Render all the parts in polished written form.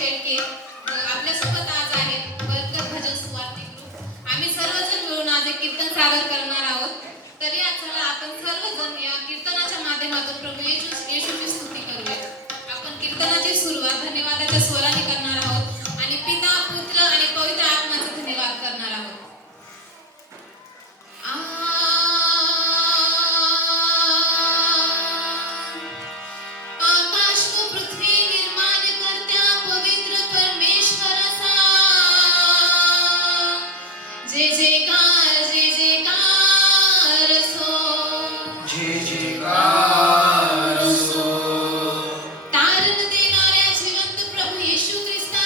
शेळके आपल्यासोबत आज आहेत बरकत भजन सुवार्थी ग्रुप. आम्ही सर्वजण मिळून आज एक कीर्तन सादर करणार आहोत. तरी आज चला आपण सर्वजण या कीर्तनाच्या माध्यमातून प्रभू येशूची स्तुती करूया. आपण कीर्तनाची सुरुवात धन्यवादाच्या स्वराने करणार आहोत आणि पिता पुत्र आणि पवित्र आत्म्याचा धन्यवाद करणार आहोत. आकाश व पृथ्वी निर्माण करत्या पवित्र परमेश्वराचा जय जयकार असो. जय जयकार असो. तारण देणाऱ्या जिवंत प्रभू येशू ख्रिस्ता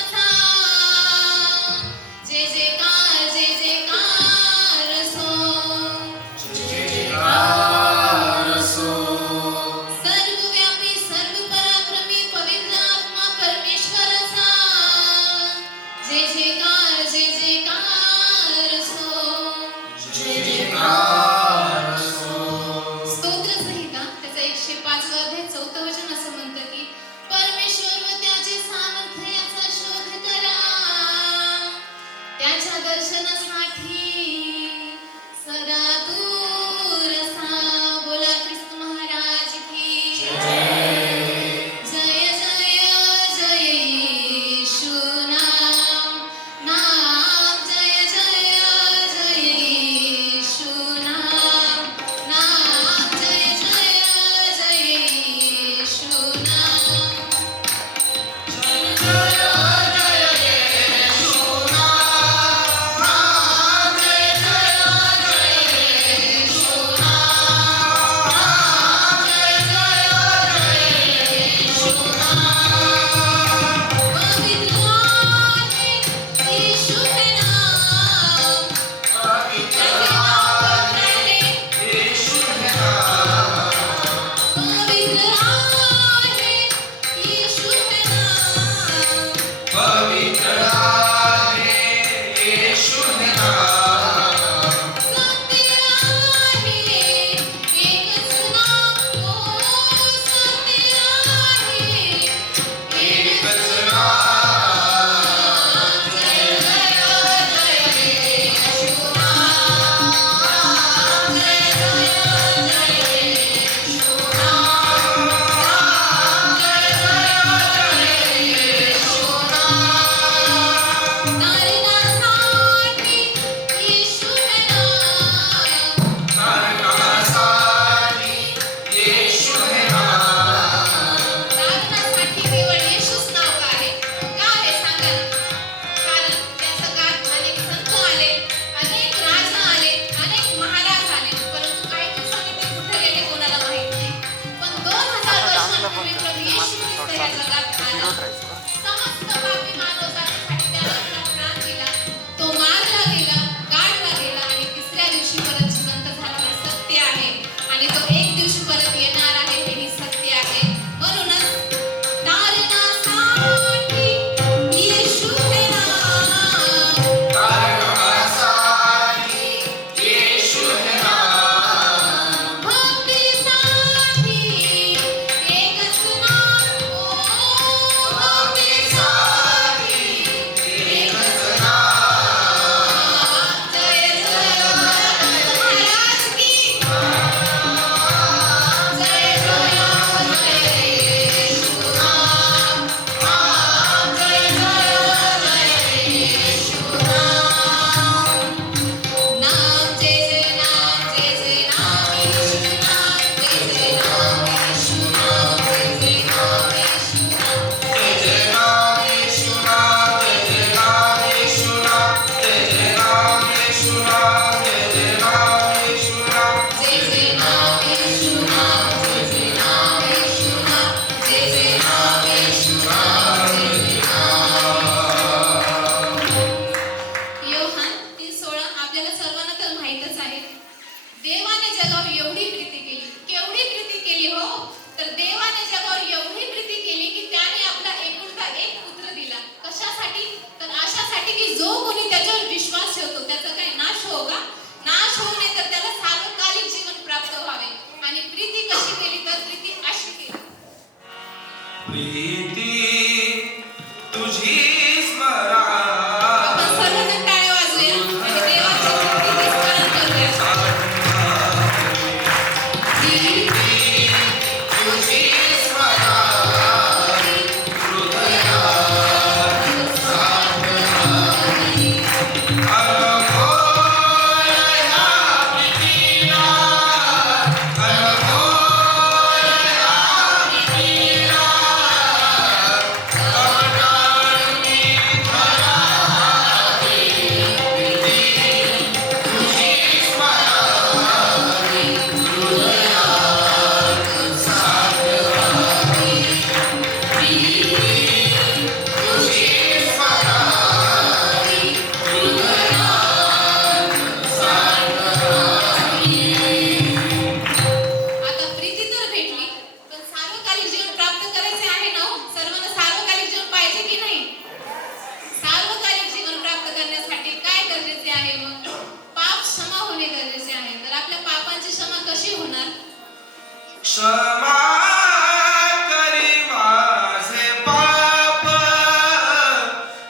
पाप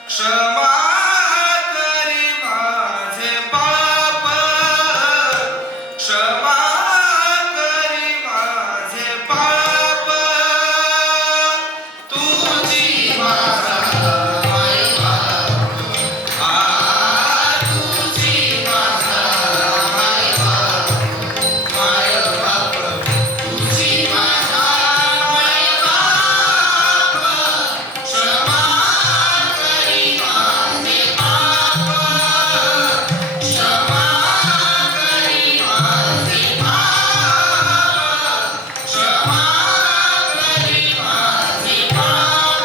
क्षमा करी माझे पाप क्षमा करी माझे पाप तुझी माझा माय बाप तुझी माझा माय बाप तुझी माझा माय बाप क्षमा करी माझे पाप क्षमा करी माझे पाप क्षमा करी माझे पाप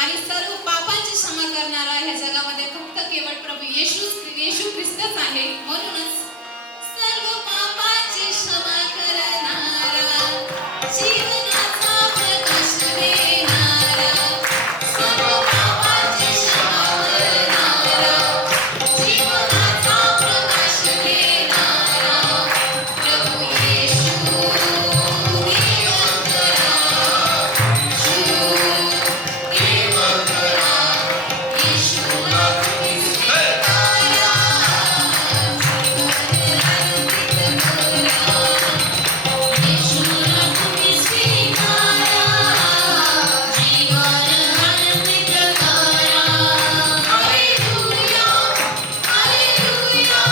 आणि सर्व पापांची क्षमा करणारा ह्या जगामध्ये फक्त केवळ प्रभू येशू ख्रिस्तच आहे. म्हणूनच सर्व पापांची क्षमा करणारा जीवनाचा प्रकाश देणारा सर्व पापांची क्षमा करणारा जीवनाचा प्रकाश देणारा प्रभू येशू देवकरा येशूला तुम्ही स्वीकारा येशूला तुम्ही स्वीकारा जीवन आनंदित करा. हालेलुया हालेलुया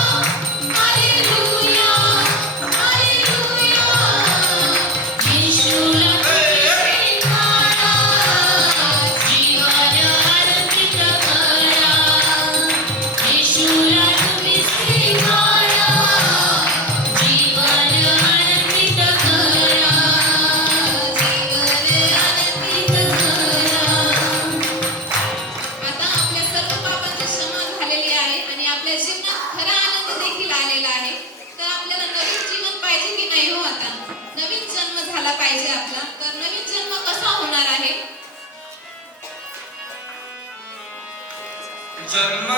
हालेलुया हालेलुया येशूला तुम्ही स्वीकारा जीवन आनंदित करा. येशूला तुम्ही स्वीकारा जीवन आनंदित करा. जीवन आनंदित करा. आता आपल्या सर्व पापांची क्षमा झालेली आहे आणि आपल्या जीवनात खरा आनंद देखील आलेला आहे. तर आपल्याला नवीन जीवन पाहिजे की नाही हो? आता नवीन जन्म झाला पाहिजे आपला. तर नवीन जन्म कसा होणार आहे? जन्म